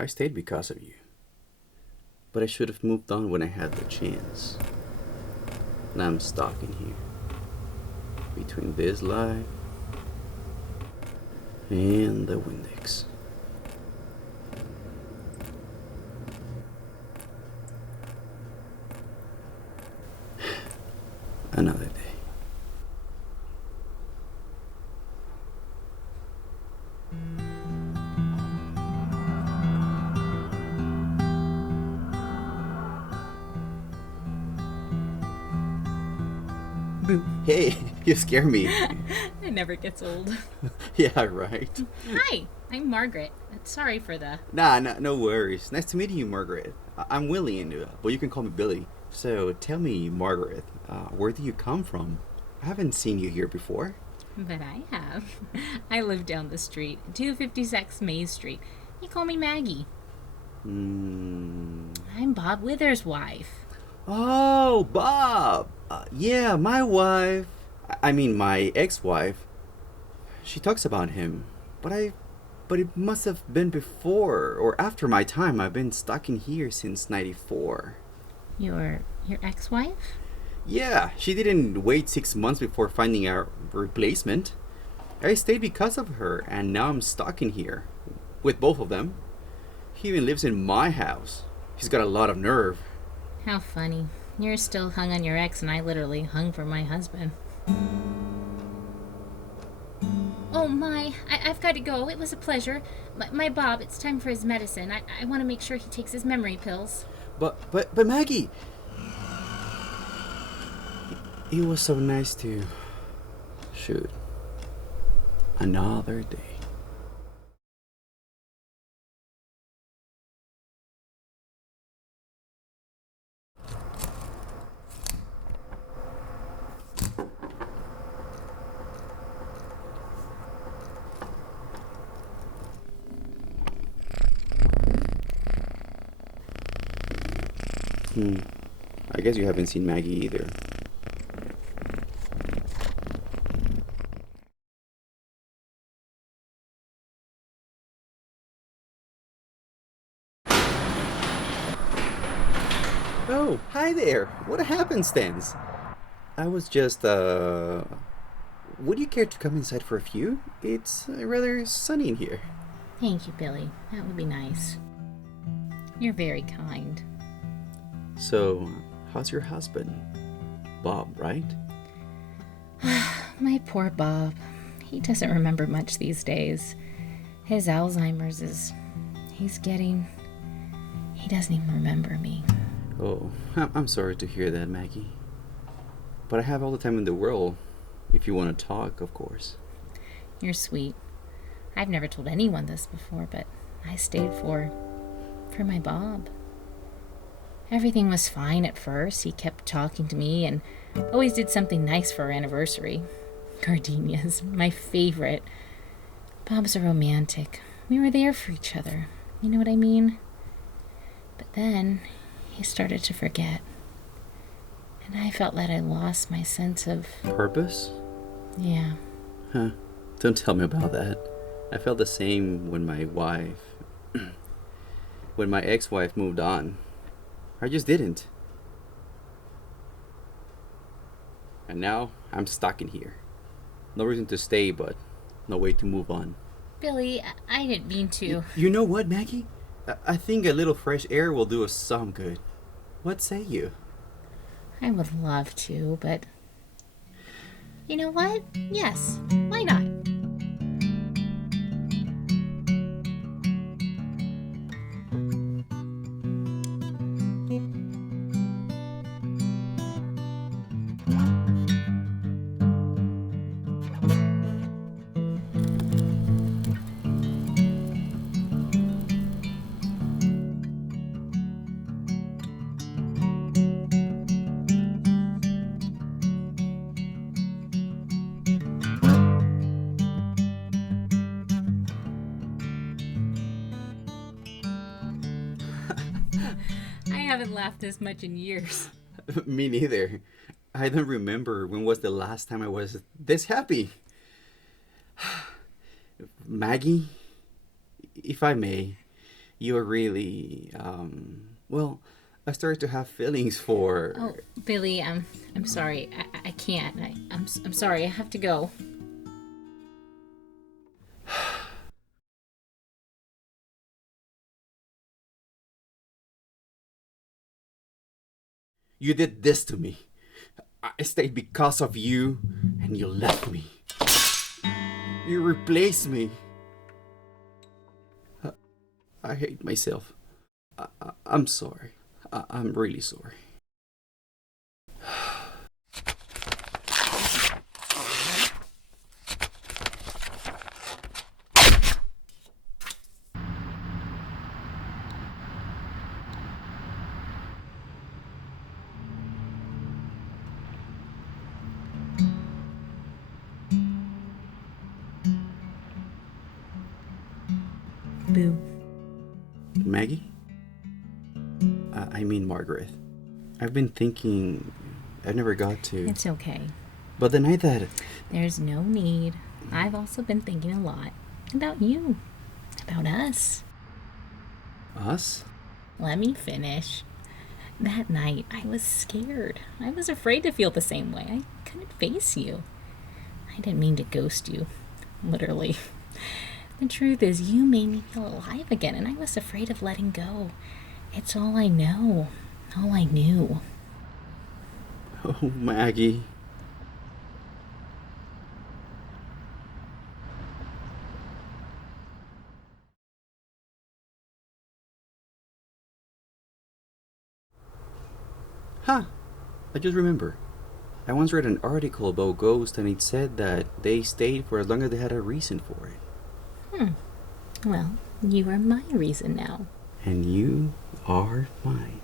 I stayed because of you. But I should have moved on when I had the chance. Now I'm stuck in here. Between this life and the Windex. Another day. Boo. Hey, you scare me. It never gets old. Yeah, right. Hi, I'm Margaret. Sorry for the. Nah, no worries. Nice to meet you, Margaret. I'm William, but you can call me Billy. So tell me, Margaret, where do you come from? I haven't seen you here before. But I have. I live down the street, 256 Maze Street. You call me Maggie. Hmm. I'm Bob Wither's wife. Oh, Bob. Yeah, my wife. I mean, my ex-wife. She talks about him, but it must have been before or after my time. I've been stuck in here since '94. Your ex-wife? Yeah, she didn't wait 6 months before finding a replacement. I stayed because of her, and now I'm stuck in here with both of them. He even lives in my house. He's got a lot of nerve. How funny. You're still hung on your ex, and I literally hung for my husband. Oh my, I've got to go. It was a pleasure. My Bob, it's time for his medicine. I want to make sure he takes his memory pills. But Maggie, it was so nice to shoot another day. I guess you haven't seen Maggie either. Oh, hi there. What a happenstance. I was just, would you care to come inside for a few? It's rather sunny in here. Thank you, Billy. That would be nice. You're very kind. So, how's your husband? Bob, right? My poor Bob. He doesn't remember much these days. His Alzheimer's is. He's getting. He doesn't even remember me. Oh, I'm sorry to hear that, Maggie. But I have all the time in the world, if you want to talk, of course. You're sweet. I've never told anyone this before, but I stayed for my Bob. Everything was fine at first. He kept talking to me and always did something nice for our anniversary. Gardenias, my favorite. Bob's a romantic. We were there for each other. You know what I mean? But then he started to forget. And I felt that I lost my sense of... Purpose? Yeah. Huh. Don't tell me about that. I felt the same when my ex-wife moved on. I just didn't. And now I'm stuck in here. No reason to stay, but no way to move on. Billy, I didn't mean to. You know what, Maggie? I think a little fresh air will do us some good. What say you? I would love to, but... You know what? Yes. Why not? I haven't laughed this much in years. Me neither. I don't remember when was the last time I was this happy. Maggie, if I may, you're really, well, I started to have feelings for. Oh, Billy, I'm sorry. I can't. I'm sorry. I have to go. You did this to me. I stayed because of you, and you left me. You replaced me. I hate myself. I'm sorry. I'm really sorry. Boo. Maggie? I mean Margaret. I've been thinking. I never got to. It's okay. But the night that. There's no need. I've also been thinking a lot about you, about us. Us? Let me finish. That night, I was scared. I was afraid to feel the same way. I couldn't face you. I didn't mean to ghost you, literally. The truth is, you made me feel alive again, and I was afraid of letting go. It's all I know, all I knew. Oh, Maggie. Huh. I just remember. I once read an article about ghosts and it said that they stayed for as long as they had a reason for it. Well, you are my reason now. And you are mine.